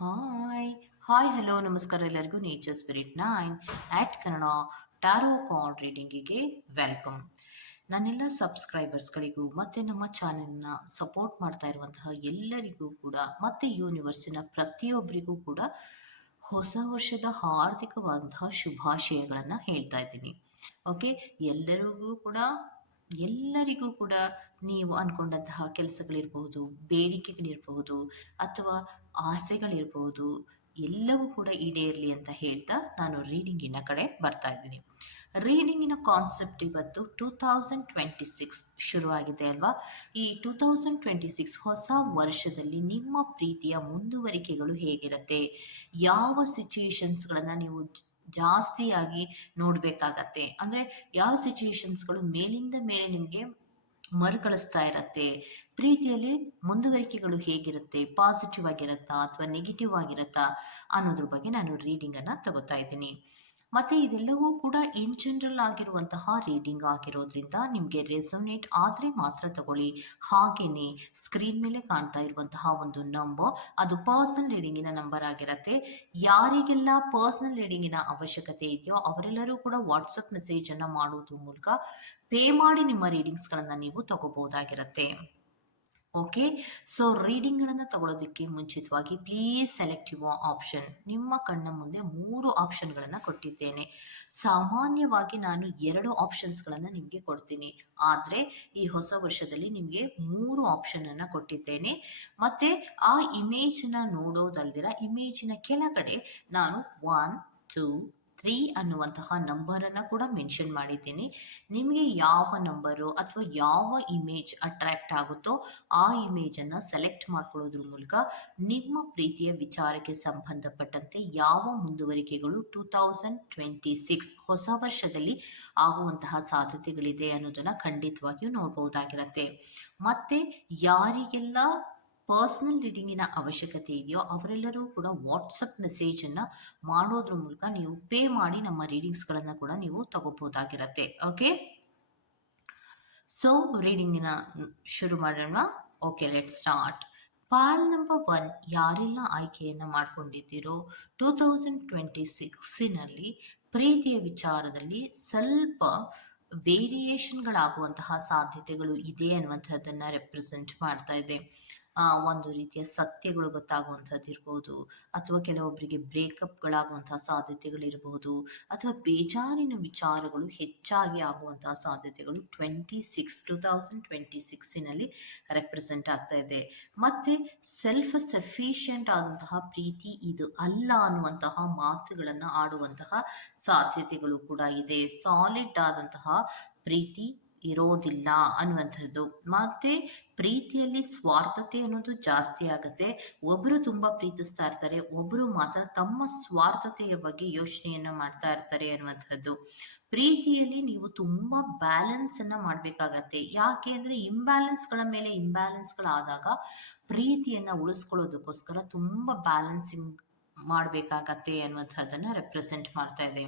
Hi hi hello ನಮಸ್ಕಾರ ಎಲ್ಲರಿಗೂ nature spirit 9 ಆಟ್ Kannada tarot card ರೀಡಿಂಗಿಗೆ welcome. ನನ್ನೆಲ್ಲ ಸಬ್ಸ್ಕ್ರೈಬರ್ಸ್ಗಳಿಗೂ ಮತ್ತು ನಮ್ಮ ಚಾನೆಲ್ನ ಸಪೋರ್ಟ್ ಮಾಡ್ತಾ ಇರುವಂತಹ ಎಲ್ಲರಿಗೂ ಕೂಡ ಮತ್ತು ಯೂನಿವರ್ಸಿನ ಪ್ರತಿಯೊಬ್ಬರಿಗೂ ಕೂಡ ಹೊಸ ವರ್ಷದ ಹಾರ್ದಿಕವಾದಂತಹ ಶುಭಾಶಯಗಳನ್ನು ಹೇಳ್ತಾ ಇದ್ದೀನಿ. ಓಕೆ, ಎಲ್ಲರಿಗೂ ಕೂಡ ನೀವು ಅಂದ್ಕೊಂಡಂತಹ ಕೆಲಸಗಳಿರ್ಬೋದು, ಬೇಡಿಕೆಗಳಿರ್ಬೋದು ಅಥವಾ ಆಸೆಗಳಿರ್ಬೋದು, ಎಲ್ಲವೂ ಕೂಡ ಈಡೇರಲಿ ಅಂತ ಹೇಳ್ತಾ ನಾನು ರೀಡಿಂಗಿನ ಕಡೆ ಬರ್ತಾ ಇದ್ದೀನಿ. ರೀಡಿಂಗಿನ ಕಾನ್ಸೆಪ್ಟ್ ಇವತ್ತು 2026 ಶುರುವಾಗಿದೆ ಅಲ್ವಾ. ಈ 2026 ಹೊಸ ವರ್ಷದಲ್ಲಿ ನಿಮ್ಮ ಪ್ರೀತಿಯ ಮುಂದುವರಿಕೆಗಳು ಹೇಗಿರುತ್ತೆ, ಯಾವ ಸಿಚುಯೇಷನ್ಸ್ಗಳನ್ನು ನೀವು ಜಾಸ್ತಿಯಾಗಿ ನೋಡಬೇಕಾಗತ್ತೆ, ಅಂದರೆ ಯಾವ ಸಿಚುಯೇಷನ್ಸ್ಗಳು ಮೇಲಿಂದ ಮೇಲೆ ನಿಮಗೆ ಮರುಕಳಿಸ್ತಾ ಇರತ್ತೆ, ಪ್ರೀತಿಯಲ್ಲಿ ಮುಂದುವರಿಕೆಗಳು ಹೇಗಿರುತ್ತೆ, ಪಾಸಿಟಿವ್ ಆಗಿರುತ್ತಾ ಅಥವಾ ನೆಗೆಟಿವ್ ಆಗಿರುತ್ತಾ ಅನ್ನೋದ್ರ ಬಗ್ಗೆ ನಾನು ರೀಡಿಂಗನ್ನು ತಗೋತಾ ಇದ್ದೀನಿ. ಮತ್ತು ಇದೆಲ್ಲವೂ ಕೂಡ ಇನ್ ಜನರಲ್ ಆಗಿರುವಂತಹ ರೀಡಿಂಗ್ ಆಗಿರೋದ್ರಿಂದ ನಿಮಗೆ ರೆಸೊನೇಟ್ ಆದರೆ ಮಾತ್ರ ತಗೊಳ್ಳಿ. ಹಾಗೆಯೇ ಸ್ಕ್ರೀನ್ ಮೇಲೆ ಕಾಣ್ತಾ ಇರುವಂತಹ ಒಂದು ನಂಬರ್, ಅದು ಪರ್ಸ್ನಲ್ ರೀಡಿಂಗಿನ ನಂಬರ್ ಆಗಿರುತ್ತೆ. ಯಾರಿಗೆಲ್ಲ ಪರ್ಸ್ನಲ್ ರೀಡಿಂಗಿನ ಅವಶ್ಯಕತೆ ಇದೆಯೋ ಅವರೆಲ್ಲರೂ ಕೂಡ ವಾಟ್ಸಪ್ ಮೆಸೇಜನ್ನು ಮಾಡೋದ್ರ ಮೂಲಕ ಪೇ ಮಾಡಿ ನಿಮ್ಮ ರೀಡಿಂಗ್ಸ್ಗಳನ್ನು ನೀವು ತಗೋಬಹುದಾಗಿರುತ್ತೆ. ಓಕೆ, ಸೊ ರೀಡಿಂಗ್ಗಳನ್ನು ತಗೊಳ್ಳೋದಕ್ಕೆ ಮುಂಚಿತವಾಗಿ ಪ್ಲೀಸ್ ಸೆಲೆಕ್ಟ್ ಯುವರ್ ಆಪ್ಷನ್. ನಿಮ್ಮ ಕಣ್ಣ ಮುಂದೆ 3 ಆಪ್ಷನ್ಗಳನ್ನು ಕೊಟ್ಟಿದ್ದೇನೆ. ಸಾಮಾನ್ಯವಾಗಿ ನಾನು 2 ಆಪ್ಷನ್ಸ್ಗಳನ್ನು ನಿಮಗೆ ಕೊಡ್ತೀನಿ, ಆದರೆ ಈ ಹೊಸ ವರ್ಷದಲ್ಲಿ ನಿಮಗೆ 3 ಆಪ್ಷನನ್ನು ಕೊಟ್ಟಿದ್ದೇನೆ. ಮತ್ತು ಆ ಇಮೇಜನ್ನು ನೋಡೋದಲ್ದಿರ ಇಮೇಜಿನ ಕೆಳಗಡೆ ನಾನು 1, 2, 3 ಅನ್ನುವಂತಹ ನಂಬರನ್ನು ಕೂಡ ಮೆನ್ಷನ್ ಮಾಡಿದ್ದೀನಿ. ನಿಮಗೆ ಯಾವ ನಂಬರು ಅಥವಾ ಯಾವ ಇಮೇಜ್ ಅಟ್ರ್ಯಾಕ್ಟ್ ಆಗುತ್ತೋ ಆ ಇಮೇಜನ್ನು ಸೆಲೆಕ್ಟ್ ಮಾಡ್ಕೊಳ್ಳೋದ್ರ ಮೂಲಕ ನಿಮ್ಮ ಪ್ರೀತಿಯ ವಿಚಾರಕ್ಕೆ ಸಂಬಂಧಪಟ್ಟಂತೆ ಯಾವ ಮುಂದುವರಿಕೆಗಳು 2026 ಹೊಸ ವರ್ಷದಲ್ಲಿ ಆಗುವಂತಹ ಸಾಧ್ಯತೆಗಳಿದೆ ಅನ್ನೋದನ್ನು ಖಂಡಿತವಾಗಿಯೂ ನೋಡ್ಬೋದಾಗಿರುತ್ತೆ. ಮತ್ತು ಯಾರಿಗೆಲ್ಲ ಪರ್ಸ್ನಲ್ ರೀಡಿಂಗಿನ ಅವಶ್ಯಕತೆ ಇದೆಯೋ ಅವರೆಲ್ಲರೂ ಕೂಡ ವಾಟ್ಸಪ್ ಮೆಸೇಜನ್ನು ಮಾಡೋದ್ರ ಮೂಲಕ ನೀವು ಪೇ ಮಾಡಿ ನಮ್ಮ ರೀಡಿಂಗ್ಸ್ಗಳನ್ನು ಕೂಡ ನೀವು ತಗೋಬೋದಾಗಿರುತ್ತೆ. ಓಕೆ, ಸೊ ರೀಡಿಂಗಿನ ಶುರು ಮಾಡೋಣ. Okay, let start. Poll number 1 ಯಾರೆಲ್ಲ ಆಯ್ಕೆಯನ್ನು ಮಾಡ್ಕೊಂಡಿದ್ದೀರೋ 2026ನಲ್ಲಿ ಪ್ರೀತಿಯ ವಿಚಾರದಲ್ಲಿ ಸ್ವಲ್ಪ ವೇರಿಯೇಷನ್ಗಳಾಗುವಂತಹ ಸಾಧ್ಯತೆಗಳು ಇದೆ ಅನ್ನುವಂಥದ್ದನ್ನು ರೆಪ್ರೆಸೆಂಟ್ ಮಾಡ್ತಾ ಇದೆ. ಒಂದು ರೀತಿಯ ಸತ್ಯಗಳು ಗೊತ್ತಾಗುವಂಥದ್ದು ಇರ್ಬೋದು, ಅಥವಾ ಕೆಲವೊಬ್ಬರಿಗೆ ಬ್ರೇಕಪ್ಗಳಾಗುವಂತಹ ಸಾಧ್ಯತೆಗಳಿರಬಹುದು, ಅಥವಾ ಬೇಜಾರಿನ ವಿಚಾರಗಳು ಹೆಚ್ಚಾಗಿ ಆಗುವಂತಹ ಸಾಧ್ಯತೆಗಳು 2026ನಲ್ಲಿ ರೆಪ್ರೆಸೆಂಟ್ ಆಗ್ತಾ ಇದೆ. ಮತ್ತು ಸೆಲ್ಫ್ ಸಫಿಷಿಯೆಂಟ್ ಆದಂತಹ ಪ್ರೀತಿ ಇದು ಅಲ್ಲ ಅನ್ನುವಂತಹ ಮಾತುಗಳನ್ನು ಆಡುವಂತಹ ಸಾಧ್ಯತೆಗಳು ಕೂಡ ಇದೆ. ಸಾಲಿಡ್ ಆದಂತಹ ಪ್ರೀತಿ ಇರೋದಿಲ್ಲ ಅನ್ನುವಂಥದ್ದು. ಮತ್ತು ಪ್ರೀತಿಯಲ್ಲಿ ಸ್ವಾರ್ಥತೆ ಅನ್ನೋದು ಜಾಸ್ತಿ ಆಗುತ್ತೆ. ಒಬ್ಬರು ತುಂಬ ಪ್ರೀತಿಸ್ತಾ ಇರ್ತಾರೆ, ಒಬ್ಬರು ಮಾತ್ರ ತಮ್ಮ ಸ್ವಾರ್ಥತೆಯ ಬಗ್ಗೆ ಯೋಚನೆಯನ್ನು ಮಾಡ್ತಾ ಇರ್ತಾರೆ ಅನ್ನುವಂಥದ್ದು. ಪ್ರೀತಿಯಲ್ಲಿ ನೀವು ತುಂಬ ಬ್ಯಾಲೆನ್ಸನ್ನು ಮಾಡಬೇಕಾಗತ್ತೆ. ಯಾಕೆ ಅಂದರೆ ಇಂಬ್ಯಾಲೆನ್ಸ್ಗಳ ಮೇಲೆ ಇಂಬ್ಯಾಲೆನ್ಸ್ಗಳಾದಾಗ ಪ್ರೀತಿಯನ್ನು ಉಳಿಸ್ಕೊಳ್ಳೋದಕ್ಕೋಸ್ಕರ ತುಂಬ ಬ್ಯಾಲೆನ್ಸಿಂಗ್ ಮಾಡಬೇಕಾಗತ್ತೆ ಅನ್ನುವಂಥದ್ದನ್ನು ರೆಪ್ರೆಸೆಂಟ್ ಮಾಡ್ತಾ ಇದೆ.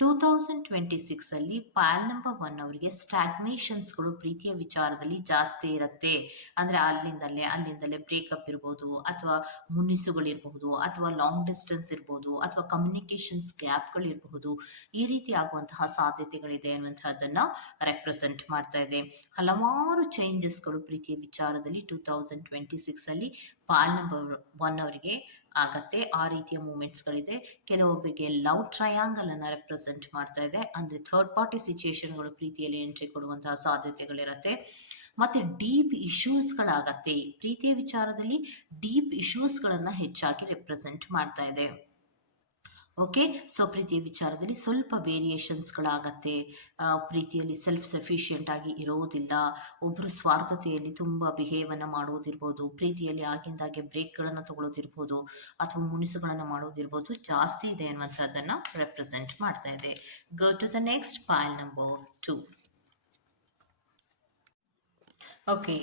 2026ಅಲ್ಲಿ ಪಾಲ್ ನಂಬರ್ 1 ಅವರಿಗೆ ಸ್ಟ್ಯಾಗ್ನೇಷನ್ಸ್ಗಳು ಪ್ರೀತಿಯ ವಿಚಾರದಲ್ಲಿ ಜಾಸ್ತಿ ಇರುತ್ತೆ. ಅಂದರೆ ಅಲ್ಲಿಂದಲೇ ಬ್ರೇಕಪ್ ಇರ್ಬೋದು, ಅಥವಾ ಮುನಿಸುಗಳಿರಬಹುದು, ಅಥವಾ ಲಾಂಗ್ ಡಿಸ್ಟೆನ್ಸ್ ಇರ್ಬೋದು, ಅಥವಾ ಕಮ್ಯುನಿಕೇಷನ್ಸ್ ಗ್ಯಾಪ್ಗಳಿರಬಹುದು. ಈ ರೀತಿ ಆಗುವಂತಹ ಸಾಧ್ಯತೆಗಳಿದೆ ಅನ್ನುವಂಥದ್ದನ್ನು ರೆಪ್ರೆಸೆಂಟ್ ಮಾಡ್ತಾ ಇದೆ. ಹಲವಾರು ಚೇಂಜಸ್ಗಳು ಪ್ರೀತಿಯ ವಿಚಾರದಲ್ಲಿ 2026ಅಲ್ಲಿ ಪಾಲ್ ನಂಬರ್ 1 ಅವರಿಗೆ ಆಗತ್ತೆ. ಆ ರೀತಿಯ ಮೂಮೆಂಟ್ಸ್ಗಳಿದೆ. ಕೆಲವೊಬ್ಬರಿಗೆ ಲವ್ ಟ್ರಯಾಂಗಲ್ ಅನ್ನು ರೆಪ್ರೆಸೆಂಟ್ ಮಾಡ್ತಾ ಇದೆ, ಅಂದರೆ ಥರ್ಡ್ ಪಾರ್ಟಿ ಸಿಚುಯೇಷನ್ಗಳು ಪ್ರೀತಿಯಲ್ಲಿ ಎಂಟ್ರಿ ಕೊಡುವಂತಹ ಸಾಧ್ಯತೆಗಳಿರುತ್ತೆ. ಮತ್ತು ಡೀಪ್ ಇಶ್ಯೂಸ್ಗಳಾಗತ್ತೆ. ಪ್ರೀತಿಯ ವಿಚಾರದಲ್ಲಿ ಡೀಪ್ ಇಶ್ಯೂಸ್ಗಳನ್ನು ಹೆಚ್ಚಾಗಿ ರೆಪ್ರೆಸೆಂಟ್ ಮಾಡ್ತಾ ಇದೆ. ಓಕೆ, ಸೊ ಪ್ರೀತಿಯ ವಿಚಾರದಲ್ಲಿ ಸ್ವಲ್ಪ ವೇರಿಯೇಷನ್ಸ್ಗಳಾಗತ್ತೆ. ಪ್ರೀತಿಯಲ್ಲಿ ಸೆಲ್ಫ್ ಸಫಿಷಿಯೆಂಟ್ ಆಗಿ ಇರೋದಿಲ್ಲ, ಒಬ್ಬರು ಸ್ವಾರ್ಥತೆಯಲ್ಲಿ ತುಂಬ ಬಿಹೇವನ್ನು ಮಾಡೋದಿರ್ಬೋದು, ಪ್ರೀತಿಯಲ್ಲಿ ಆಗಿಂದಾಗೆ ಬ್ರೇಕ್ಗಳನ್ನು ತಗೊಳ್ಳೋದಿರ್ಬೋದು, ಅಥವಾ ಮುನಿಸುಗಳನ್ನು ಮಾಡೋದಿರ್ಬೋದು, ಜಾಸ್ತಿ ಇದೆ ಅನ್ನುವಂಥದ್ದನ್ನು ರೆಪ್ರೆಸೆಂಟ್ ಮಾಡ್ತಾ ಇದೆ. Go to the next poll number 2. Okay,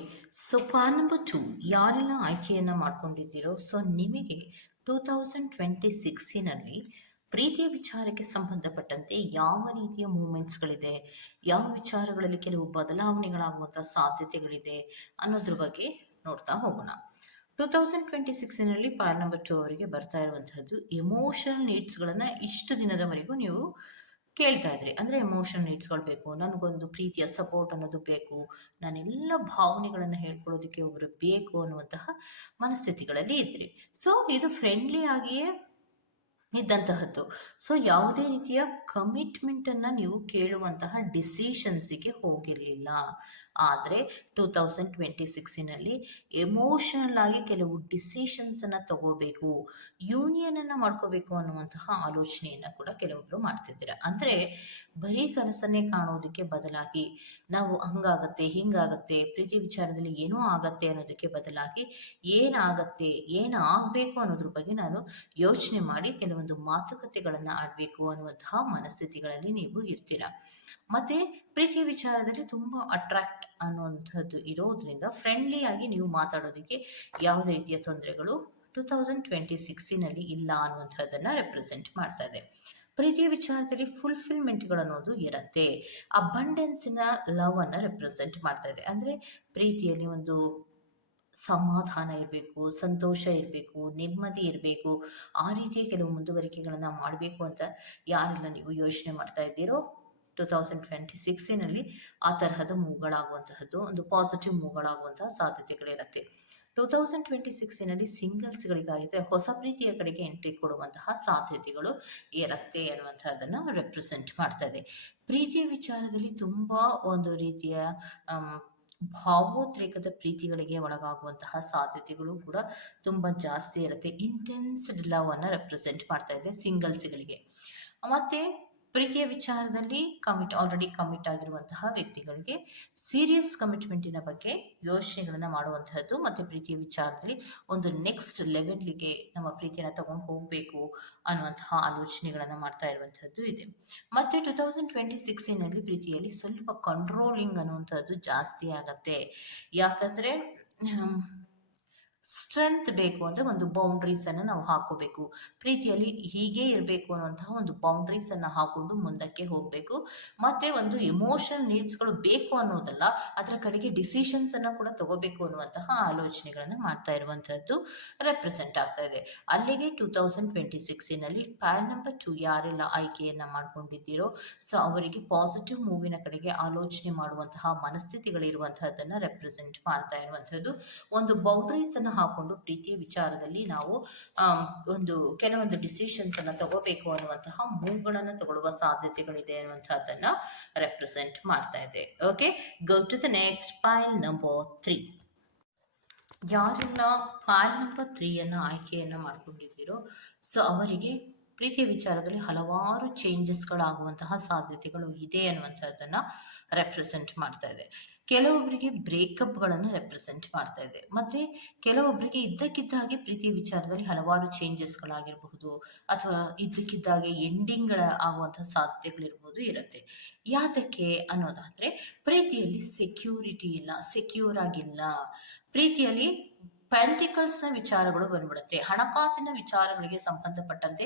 so poll number 2 ಯಾರೆಲ್ಲ ಆಯ್ಕೆಯನ್ನು ಮಾಡ್ಕೊಂಡಿದ್ದೀರೋ, ಸೊ ನಿಮಗೆ 2026ನಲ್ಲಿ ಪ್ರೀತಿಯ ವಿಚಾರಕ್ಕೆ ಸಂಬಂಧಪಟ್ಟಂತೆ ಯಾವ ರೀತಿಯ ಮೂಮೆಂಟ್ಸ್ಗಳಿದೆ, ಯಾವ ವಿಚಾರಗಳಲ್ಲಿ ಕೆಲವು ಬದಲಾವಣೆಗಳಾಗುವಂಥ ಸಾಧ್ಯತೆಗಳಿದೆ ಅನ್ನೋದ್ರ ಬಗ್ಗೆ ನೋಡ್ತಾ ಹೋಗೋಣ. 2026ನಲ್ಲಿ ಪಾಯಿಂಟ್ ನಂಬರ್ 2 ಅವರಿಗೆ ಬರ್ತಾ ಇರುವಂತಹದ್ದು ಎಮೋಷನಲ್ ನೀಡ್ಸ್‌ಗಳನ್ನ ಇಷ್ಟು ದಿನದವರೆಗೂ ನೀವು ಕೇಳ್ತಾ ಇದ್ರಿ. ಅಂದ್ರೆ ಎಮೋಷನಲ್ ನೀಡ್ಸ್‌ಗಳು ಬೇಕು. ನನಗೊಂದು ಪ್ರೀತಿಯ ಸಪೋರ್ಟ್ ಅನ್ನೋದು ಬೇಕು. ನಾನೆಲ್ಲ ಭಾವನೆಗಳನ್ನ ಹೇಳ್ಕೊಳ್ಳೋದಕ್ಕೆ ಒಬ್ರು ಬೇಕು ಅನ್ನುವಂತಹ ಮನಸ್ಥಿತಿಗಳಲ್ಲಿ ಇದ್ರಿ. ಸೊ ಇದು ಫ್ರೆಂಡ್ಲಿ ಆಗಿಯೇ ಇದ್ದಂತಹದ್ದು. ಸೊ ಯಾವುದೇ ರೀತಿಯ ಕಮಿಟ್ಮೆಂಟನ್ನು ನೀವು ಕೇಳುವಂತಹ ಡಿಸಿಷನ್ಸಿಗೆ ಹೋಗಿರಲಿಲ್ಲ. ಆದರೆ 2026ನಲ್ಲಿ ಎಮೋಷನಲ್ ಆಗಿ ಕೆಲವು ಡಿಸಿಷನ್ಸನ್ನು ತಗೋಬೇಕು, ಯೂನಿಯನನ್ನು ಮಾಡ್ಕೋಬೇಕು ಅನ್ನುವಂತಹ ಆಲೋಚನೆಯನ್ನು ಕೂಡ ಕೆಲವೊಬ್ಬರು ಮಾಡ್ತಿದ್ದೀರ. ಅಂದರೆ ಬರೀ ಕನಸನ್ನೇ ಕಾಣೋದಕ್ಕೆ ಬದಲಾಗಿ ನಾವು ಹಂಗಾಗತ್ತೆ ಹಿಂಗಾಗತ್ತೆ ಪ್ರೀತಿ ವಿಚಾರದಲ್ಲಿ ಏನೋ ಆಗತ್ತೆ ಅನ್ನೋದಕ್ಕೆ ಬದಲಾಗಿ ಏನಾಗತ್ತೆ ಏನಾಗಬೇಕು ಅನ್ನೋದ್ರ ಬಗ್ಗೆ ನಾನು ಯೋಚನೆ ಮಾಡಿ ಕೆಲವೊಂದು ಮಾತುಕತೆಗಳನ್ನು ಆಡಬೇಕು ಅನ್ನುವಂತಹ ಮನಸ್ಥಿತಿಗಳಲ್ಲಿ ನೀವು ಇರ್ತೀರ. ಮತ್ತೆ ಪ್ರೀತಿಯ ವಿಚಾರದಲ್ಲಿ ತುಂಬಾ ಅಟ್ರಾಕ್ಟ್ ಅನ್ನುವಂಥದ್ದು ಇರೋದ್ರಿಂದ ಫ್ರೆಂಡ್ಲಿ ಆಗಿ ನೀವು ಮಾತಾಡೋದಕ್ಕೆ ಯಾವುದೇ ರೀತಿಯ ತೊಂದರೆಗಳು 2026ನಲ್ಲಿ ಇಲ್ಲ ಅನ್ನುವಂಥದ್ದನ್ನ ರೆಪ್ರೆಸೆಂಟ್ ಮಾಡ್ತಾ ಇದೆ. ಪ್ರೀತಿಯ ವಿಚಾರದಲ್ಲಿ ಫುಲ್ಫಿಲ್ಮೆಂಟ್ಗಳನ್ನೋದು ಇರುತ್ತೆ. ಅಬಂಡೆನ್ಸಿನ ಲವ್ ಅನ್ನ ರೆಪ್ರೆಸೆಂಟ್ ಮಾಡ್ತಾ ಇದೆ. ಅಂದ್ರೆ ಪ್ರೀತಿಯಲ್ಲಿ ಒಂದು ಸಮಾಧಾನ ಇರಬೇಕು, ಸಂತೋಷ ಇರಬೇಕು, ನೆಮ್ಮದಿ ಇರಬೇಕು. ಆ ರೀತಿಯ ಕೆಲವು ಮುಂದುವರಿಕೆಗಳನ್ನು ಮಾಡಬೇಕು ಅಂತ ಯಾರೆಲ್ಲ ನೀವು ಯೋಚನೆ ಮಾಡ್ತಾ ಇದ್ದೀರೋ 2026ನಲ್ಲಿ ಆ ತರಹದ ಮೂವ್ಗಳಾಗುವಂತಹದ್ದು ಒಂದು ಪಾಸಿಟಿವ್ ಮೂವ್ಗಳಾಗುವಂತಹ ಸಾಧ್ಯತೆಗಳಿರುತ್ತೆ. 2026ನಲ್ಲಿ ಸಿಂಗಲ್ಸ್ಗಳಿಗಾಗಿದ್ರೆ ಹೊಸ ಪ್ರೀತಿಯ ಕಡೆಗೆ ಎಂಟ್ರಿ ಕೊಡುವಂತಹ ಸಾಧ್ಯತೆಗಳು ಇರುತ್ತೆ ಅನ್ನುವಂಥದ್ದನ್ನು ರೆಪ್ರೆಸೆಂಟ್ ಮಾಡ್ತಾ ಇದೆ. ಪ್ರೀತಿಯ ವಿಚಾರದಲ್ಲಿ ತುಂಬಾ ಒಂದು ರೀತಿಯ ಭಾವೋದ್ರೇಕದ ಪ್ರೀತಿಗಳಿಗೆ ಒಳಗಾಗುವಂತಹ ಸಾಧ್ಯತೆಗಳು ಕೂಡ ತುಂಬ ಜಾಸ್ತಿ ಇರುತ್ತೆ. ಇಂಟೆನ್ಸ್ಡ್ ಲವ್ ಅನ್ನು ರೆಪ್ರೆಸೆಂಟ್ ಮಾಡ್ತಾ ಇದೆ ಸಿಂಗಲ್ಸ್ಗಳಿಗೆ. ಮತ್ತೆ ಪ್ರೀತಿಯ ವಿಚಾರದಲ್ಲಿ ಆಲ್ರೆಡಿ ಕಮಿಟ್ ಆಗಿರುವಂತಹ ವ್ಯಕ್ತಿಗಳಿಗೆ ಸೀರಿಯಸ್ ಕಮಿಟ್ಮೆಂಟಿನ ಬಗ್ಗೆ ಯೋಚನೆಗಳನ್ನ ಮಾಡುವಂತಹದ್ದು ಮತ್ತೆ ಪ್ರೀತಿಯ ವಿಚಾರದಲ್ಲಿ ಒಂದು ನೆಕ್ಸ್ಟ್ ಲೆವೆಲ್ಗೆ ನಮ್ಮ ಪ್ರೀತಿಯನ್ನು ತಗೊಂಡು ಹೋಗಬೇಕು ಅನ್ನುವಂತಹ ಆಲೋಚನೆಗಳನ್ನ ಮಾಡ್ತಾ ಇರುವಂತಹದ್ದು ಇದೆ. ಮತ್ತೆ 2026ನಲ್ಲಿ ಪ್ರೀತಿಯಲ್ಲಿ ಸ್ವಲ್ಪ ಕಂಟ್ರೋಲಿಂಗ್ ಅನ್ನುವಂಥದ್ದು ಜಾಸ್ತಿ ಆಗತ್ತೆ. ಯಾಕಂದ್ರೆ ಸ್ಟ್ರೆಂತ್ ಬೇಕು ಅಂದರೆ ಒಂದು ಬೌಂಡ್ರೀಸನ್ನು ನಾವು ಹಾಕೋಬೇಕು. ಪ್ರೀತಿಯಲ್ಲಿ ಹೀಗೆ ಇರಬೇಕು ಅನ್ನುವಂತಹ ಒಂದು ಬೌಂಡ್ರೀಸನ್ನು ಹಾಕೊಂಡು ಮುಂದಕ್ಕೆ ಹೋಗಬೇಕು. ಮತ್ತು ಒಂದು ಎಮೋಷನಲ್ ನೀಡ್ಸ್ಗಳು ಬೇಕು ಅನ್ನೋದಲ್ಲ, ಅದರ ಕಡೆಗೆ ಡಿಸಿಷನ್ಸನ್ನು ಕೂಡ ತಗೋಬೇಕು ಅನ್ನುವಂತಹ ಆಲೋಚನೆಗಳನ್ನು ಮಾಡ್ತಾ ಇರುವಂಥದ್ದು ರೆಪ್ರೆಸೆಂಟ್ ಆಗ್ತಾ ಇದೆ. ಅಲ್ಲಿಗೆ 2026ನಲ್ಲಿ ಪ್ಯಾನ್ ನಂಬರ್ 2 ಯಾರೆಲ್ಲ ಆಯ್ಕೆಯನ್ನು ಮಾಡ್ಕೊಂಡಿದ್ದೀರೋ ಸೊ ಅವರಿಗೆ ಪಾಸಿಟಿವ್ ಮೂವಿನ ಕಡೆಗೆ ಆಲೋಚನೆ ಮಾಡುವಂತಹ ಮನಸ್ಥಿತಿಗಳಿರುವಂತಹದ್ದನ್ನು ರೆಪ್ರೆಸೆಂಟ್ ಮಾಡ್ತಾ ಇರುವಂಥದ್ದು. ಒಂದು ಬೌಂಡ್ರೀಸನ್ನು ಹಾಕೊಂಡು ಪ್ರೀತಿಯ ವಿಚಾರದಲ್ಲಿ ನಾವು ಒಂದು ಕೆಲವೊಂದು ಡಿಸಿಷನ್ಸ್ ಅನ್ನ ತಗೋಬೇಕು ಅನ್ನುವಂತಹ ಮೂವ್ಗಳನ್ನು ತಗೊಳ್ಳುವ ಸಾಧ್ಯತೆಗಳಿದೆ ಅನ್ನುವಂತಹದ್ದನ್ನ ರೆಪ್ರೆಸೆಂಟ್ ಮಾಡ್ತಾ ಇದೆ. Okay, go to the next ಪೈಲ್ ನಂಬರ್ 3. ಯಾರೆಲ್ಲ ಪೈಲ್ ನಂಬರ್ 3 ಆಯ್ಕೆಯನ್ನ ಮಾಡ್ಕೊಂಡಿದ್ದೀರೋ ಸೊ ಅವರಿಗೆ ಪ್ರೀತಿಯ ವಿಚಾರದಲ್ಲಿ ಹಲವಾರು ಚೇಂಜಸ್ಗಳಾಗುವಂತಹ ಸಾಧ್ಯತೆಗಳು ಇದೆ ಅನ್ನುವಂಥದ್ದನ್ನ ರೆಪ್ರೆಸೆಂಟ್ ಮಾಡ್ತಾ ಇದೆ. ಕೆಲವೊಬ್ಬರಿಗೆ ಬ್ರೇಕಪ್ಗಳನ್ನು ರೆಪ್ರೆಸೆಂಟ್ ಮಾಡ್ತಾ ಇದೆ. ಮತ್ತೆ ಕೆಲವೊಬ್ಬರಿಗೆ ಇದ್ದಕ್ಕಿದ್ದ ಹಾಗೆ ಪ್ರೀತಿಯ ವಿಚಾರದಲ್ಲಿ ಹಲವಾರು ಚೇಂಜಸ್ಗಳಾಗಿರಬಹುದು ಅಥವಾ ಇದ್ದಕ್ಕಿದ್ದಾಗೆ ಎಂಡಿಂಗ್ಗಳ ಆಗುವಂತಹ ಸಾಧ್ಯತೆಗಳಿರ್ಬೋದು ಇರುತ್ತೆ. ಯಾತಕ್ಕೆ ಅನ್ನೋದಾದ್ರೆ ಪ್ರೀತಿಯಲ್ಲಿ ಸೆಕ್ಯೂರಿಟಿ ಇಲ್ಲ, ಸೆಕ್ಯೂರ್ ಆಗಿಲ್ಲ. ಪ್ರೀತಿಯಲ್ಲಿ ಪೆಂಟಿಕಲ್ಸ್ನ ವಿಚಾರಗಳು ಬಂದ್ಬಿಡುತ್ತೆ. ಹಣಕಾಸಿನ ವಿಚಾರಗಳಿಗೆ ಸಂಬಂಧಪಟ್ಟಂತೆ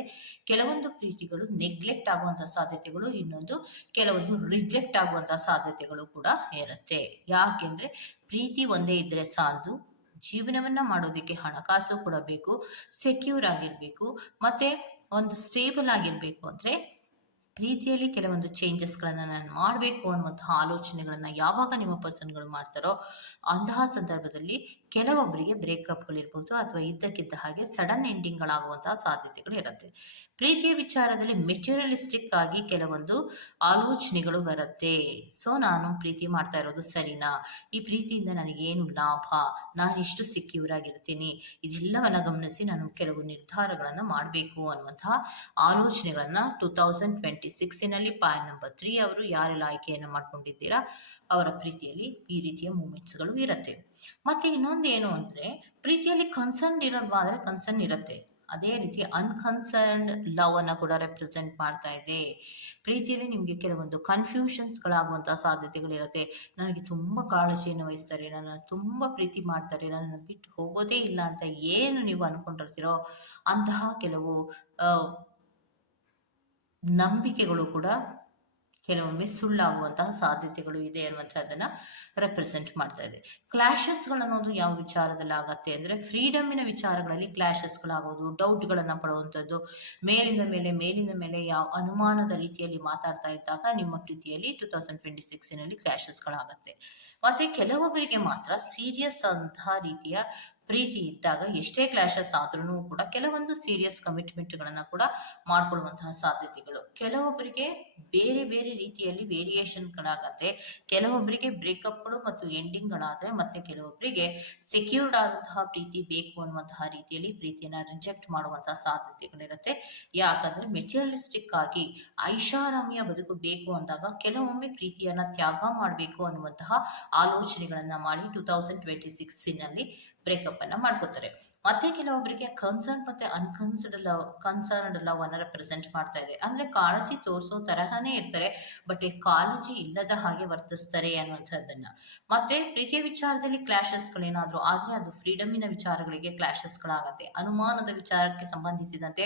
ಕೆಲವೊಂದು ಪ್ರೀತಿಗಳು ನೆಗ್ಲೆಕ್ಟ್ ಆಗುವಂತಹ ಸಾಧ್ಯತೆಗಳು, ಇನ್ನೊಂದು ಕೆಲವೊಂದು ರಿಜೆಕ್ಟ್ ಆಗುವಂತಹ ಸಾಧ್ಯತೆಗಳು ಕೂಡ ಇರುತ್ತೆ. ಯಾಕೆಂದ್ರೆ ಪ್ರೀತಿ ಒಂದೇ ಇದ್ರೆ ಸಾಲದು, ಜೀವನವನ್ನ ಮಾಡೋದಕ್ಕೆ ಹಣಕಾಸು ಕೂಡ ಬೇಕು, ಸೆಕ್ಯೂರ್ ಆಗಿರ್ಬೇಕು, ಮತ್ತೆ ಒಂದು ಸ್ಟೇಬಲ್ ಆಗಿರ್ಬೇಕು. ಅಂದ್ರೆ ಪ್ರೀತಿಯಲ್ಲಿ ಕೆಲವೊಂದು ಚೇಂಜಸ್ಗಳನ್ನು ನಾನು ಮಾಡಬೇಕು ಅನ್ನುವಂತಹ ಆಲೋಚನೆಗಳನ್ನು ಯಾವಾಗ ನಿಮ್ಮ ಪರ್ಸನ್ಗಳು ಮಾಡ್ತಾರೋ ಅಂತಹ ಸಂದರ್ಭದಲ್ಲಿ ಕೆಲವೊಬ್ಬರಿಗೆ ಬ್ರೇಕಪ್ಗಳಿರ್ಬೋದು ಅಥವಾ ಇದ್ದಕ್ಕಿದ್ದ ಹಾಗೆ ಸಡನ್ ಎಂಡಿಂಗ್ಗಳಾಗುವಂತಹ ಸಾಧ್ಯತೆಗಳು ಇರುತ್ತೆ. ಪ್ರೀತಿಯ ವಿಚಾರದಲ್ಲಿ ಮೆಟೀರಿಯಲಿಸ್ಟಿಕ್ ಆಗಿ ಕೆಲವೊಂದು ಆಲೋಚನೆಗಳು ಬರುತ್ತೆ. ಸೊ ನಾನು ಪ್ರೀತಿ ಮಾಡ್ತಾ ಇರೋದು ಸರಿನಾ, ಈ ಪ್ರೀತಿಯಿಂದ ನನಗೇನು ಲಾಭ, ನಾನಿಷ್ಟು ಸೆಕ್ಯೂರ್ ಆಗಿರ್ತೀನಿ, ಇದೆಲ್ಲವನ್ನ ಗಮನಿಸಿ ನಾನು ಕೆಲವು ನಿರ್ಧಾರಗಳನ್ನು ಮಾಡಬೇಕು ಅನ್ನುವಂತಹ ಆಲೋಚನೆಗಳನ್ನ 2026ನಲ್ಲಿ ಪಾಯಿಂಟ್ ನಂಬರ್ 3 ಅವರು ಯಾರೆಲ್ಲ ಆಯ್ಕೆಯನ್ನು ಮಾಡ್ಕೊಂಡಿದ್ದೀರಾ ಅವರ ಪ್ರೀತಿಯಲ್ಲಿ ಈ ರೀತಿಯ ಮೂಮೆಂಟ್ಸ್ಗಳು ಇರುತ್ತೆ. ಮತ್ತೆ ಇನ್ನೊಂದು ಏನು ಅಂದ್ರೆ ಪ್ರೀತಿಯಲ್ಲಿ ಕನ್ಸರ್ನ್ ಇರಲ್ವಾ ಅಂದ್ರೆ ಕನ್ಸರ್ನ್ ಇರುತ್ತೆ. ಅದೇ ರೀತಿ ಅನ್ಕನ್ಸರ್ನ್ಡ್ ಲವ್ ಅನ್ನ ಕೂಡ ರೆಪ್ರೆಸೆಂಟ್ ಮಾಡ್ತಾ ಇದೆ. ಪ್ರೀತಿಯಲ್ಲಿ ನಿಮಗೆ ಕೆಲವೊಂದು ಕನ್ಫ್ಯೂಷನ್ಸ್ಗಳಾಗುವಂತಹ ಸಾಧ್ಯತೆಗಳಿರುತ್ತೆ. ನನಗೆ ತುಂಬಾ ಕಾಳಜಿಯನ್ನು ವಹಿಸ್ತಾರೆ, ನನ್ನ ತುಂಬಾ ಪ್ರೀತಿ ಮಾಡ್ತಾರೆ, ನನ್ನನ್ನು ಬಿಟ್ಟು ಹೋಗೋದೇ ಇಲ್ಲ ಅಂತ ಏನು ನೀವು ಅನ್ಕೊಂಡಿರ್ತೀರೋ ಅಂತಹ ಕೆಲವು ನಂಬಿಕೆಗಳು ಕೂಡ ಕೆಲವೊಮ್ಮೆ ಸುಳ್ಳಾಗುವಂತಹ ಸಾಧ್ಯತೆಗಳು ಇದೆ ಅನ್ನುವಂಥದ್ದನ್ನ ರೆಪ್ರೆಸೆಂಟ್ ಮಾಡ್ತಾ ಇದೆ. ಕ್ಲಾಶಸ್‌ಗಳನ್ನೋದು ಯಾವ ವಿಚಾರದಲ್ಲಿ ಆಗತ್ತೆ ಅಂದ್ರೆ, ಫ್ರೀಡಮ್ಮಿನ ವಿಚಾರಗಳಲ್ಲಿ ಕ್ಲಾಶಸ್‌ಗಳಾಗೋದು, ಡೌಟ್‌ಗಳನ್ನ ಪಡುವಂಥದ್ದು, ಮೇಲಿಂದ ಮೇಲೆ ಯಾವ ಅನುಮಾನದ ರೀತಿಯಲ್ಲಿ ಮಾತಾಡ್ತಾ ಇದ್ದಾಗ ನಿಮ್ಮ ಪ್ರೀತಿಯಲ್ಲಿ 2026ನಲ್ಲಿ ಕ್ಲಾಶಸ್‌ಗಳಾಗತ್ತೆ. ಮತ್ತೆ ಕೆಲವೊಬ್ಬರಿಗೆ ಮಾತ್ರ ಸೀರಿಯಸ್ ಅಂತಹ ರೀತಿಯ ಪ್ರೀತಿ ಇದ್ದಾಗ ಎಷ್ಟೇ ಕ್ಲಾಶಸ್ ಆದ್ರೂ ಕೂಡ ಕೆಲವೊಂದು ಸೀರಿಯಸ್ ಕಮಿಟ್ಮೆಂಟ್‌ಗಳನ್ನ ಕೂಡ ಮಾಡ್ಕೊಳ್ಳುವಂತಹ ಸಾಧ್ಯತೆಗಳು. ಕೆಲವೊಬ್ಬರಿಗೆ ಬೇರೆ ಬೇರೆ ರೀತಿಯಲ್ಲಿ ವೇರಿಯೇಷನ್‌ಗಳಾಗತ್ತೆ. ಕೆಲವೊಬ್ಬರಿಗೆ ಬ್ರೇಕಪ್‌ಗಳು ಮತ್ತು ಎಂಡಿಂಗ್‌ಗಳಾದ್ರೆ, ಮತ್ತೆ ಕೆಲವೊಬ್ಬರಿಗೆ ಸೆಕ್ಯೂರ್ಡ್ ಆದಂತಹ ಪ್ರೀತಿ ಬೇಕು ಅನ್ನುವಂತಹ ರೀತಿಯಲ್ಲಿ ಪ್ರೀತಿಯನ್ನ ರಿಜೆಕ್ಟ್ ಮಾಡುವಂತಹ ಸಾಧ್ಯತೆಗಳಿರುತ್ತೆ. ಯಾಕಂದ್ರೆ ಮೆಟೀರಿಯಲಿಸ್ಟಿಕ್ ಆಗಿ ಐಷಾರಾಮಿಯ ಬದುಕು ಬೇಕು ಅಂದಾಗ ಕೆಲವೊಮ್ಮೆ ಪ್ರೀತಿಯನ್ನ ತ್ಯಾಗ ಮಾಡಬೇಕು ಅನ್ನುವಂತಹ ಆಲೋಚನೆಗಳನ್ನ ಮಾಡಿ 2026ನಲ್ಲಿ ಬ್ರೇಕಪ್ ಅನ್ನ ಮಾಡ್ಕೋತಾರೆ. ಮತ್ತೆ ಕೆಲವೊಬ್ಬರಿಗೆ ಕನ್ಸರ್ನ್ ಮತ್ತೆ ಕನ್ಸರ್ನ್ಡ್ ಲವ್ ಅನ್ನ ರೆಪ್ರೆಸೆಂಟ್ ಮಾಡ್ತಾ ಇದೆ. ಅಂದ್ರೆ ಕಾಳಜಿ ತೋರಿಸೋ ತರಹನೇ ಇರ್ತಾರೆ, ಬಟ್ ಈ ಕಾಳಜಿ ಇಲ್ಲದ ಹಾಗೆ ವರ್ತಿಸ್ತಾರೆ ಅನ್ನುವಂಥದ್ದನ್ನ. ಮತ್ತೆ ಪ್ರೀತಿಯ ವಿಚಾರದಲ್ಲಿ ಕ್ಲಾಶಸ್‌ಗಳೇನಾದ್ರೂ ಆದ್ರೆ ಅದು ಫ್ರೀಡಮ್ಮಿನ ವಿಚಾರಗಳಿಗೆ ಕ್ಲಾಶಸ್‌ಗಳಾಗತ್ತೆ. ಅನುಮಾನದ ವಿಚಾರಕ್ಕೆ ಸಂಬಂಧಿಸಿದಂತೆ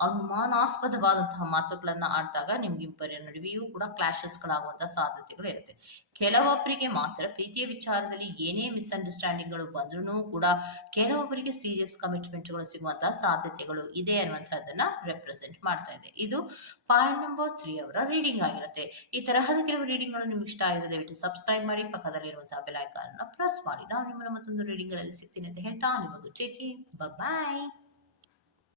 ಅನುಮಾನಾಸ್ಪದವಾದಂತಹ ಮಾತುಗಳನ್ನ ಆಡಿದಾಗ ನಿಮ್ಗಿಬ್ಬರ ನಡುವೆಯೂ ಕೂಡ ಕ್ಲಾಶಸ್‌ಗಳಾಗುವಂತಹ ಸಾಧ್ಯತೆಗಳು ಇರುತ್ತೆ. ಕೆಲವೊಬ್ಬರಿಗೆ ಮಾತ್ರ ಪ್ರೀತಿಯ ವಿಚಾರದಲ್ಲಿ ಏನೇ ಮಿಸ್‌ಅಂಡರ್‌ಸ್ಟ್ಯಾಂಡಿಂಗ್‌ಗಳು ಬಂದ್ರೂ ಕೂಡ ಕೆಲವೊಬ್ಬರಿಗೆ ಸೀರಿಯಸ್ ಕಮಿಟ್ಮೆಂಟ್‌ಗಳು ಸಿಗುವಂತಹ ಸಾಧ್ಯತೆಗಳು ಇದೆ ಅನ್ನುವಂಥದ್ದನ್ನ ರೆಪ್ರೆಸೆಂಟ್ ಮಾಡ್ತಾ ಇದೆ. ಇದು ಪಾಯಿಂಟ್ ನಂಬರ್ 3 ಅವರ ರೀಡಿಂಗ್ ಆಗಿರುತ್ತೆ. ಈ ತರಹದ ಕೆಲವು ರೀಡಿಂಗ್‌ಗಳು ನಿಮ್ಗೆ ಇಷ್ಟ ಆಗಿದ್ರೆ ದಯವಿಟ್ಟು ಸಬ್ಸ್ಕ್ರೈಬ್ ಮಾಡಿ, ಪಕ್ಕದಲ್ಲಿರುವಂತಹ ಬೆಲ್ ಐಕಾನ್ ಅನ್ನು ಪ್ರೆಸ್ ಮಾಡಿ. ನಾನು ನಿಮ್ಮನ್ನ ಮತ್ತೊಂದು ರೀಡಿಂಗ್‌ಗಳಲ್ಲಿ ಸಿಗ್ತೀನಿ ಅಂತ ಹೇಳ್ತಾ ನಿಮಗೂ ಟೇಕ್ ಕೇರ್. ಬಾಯ್.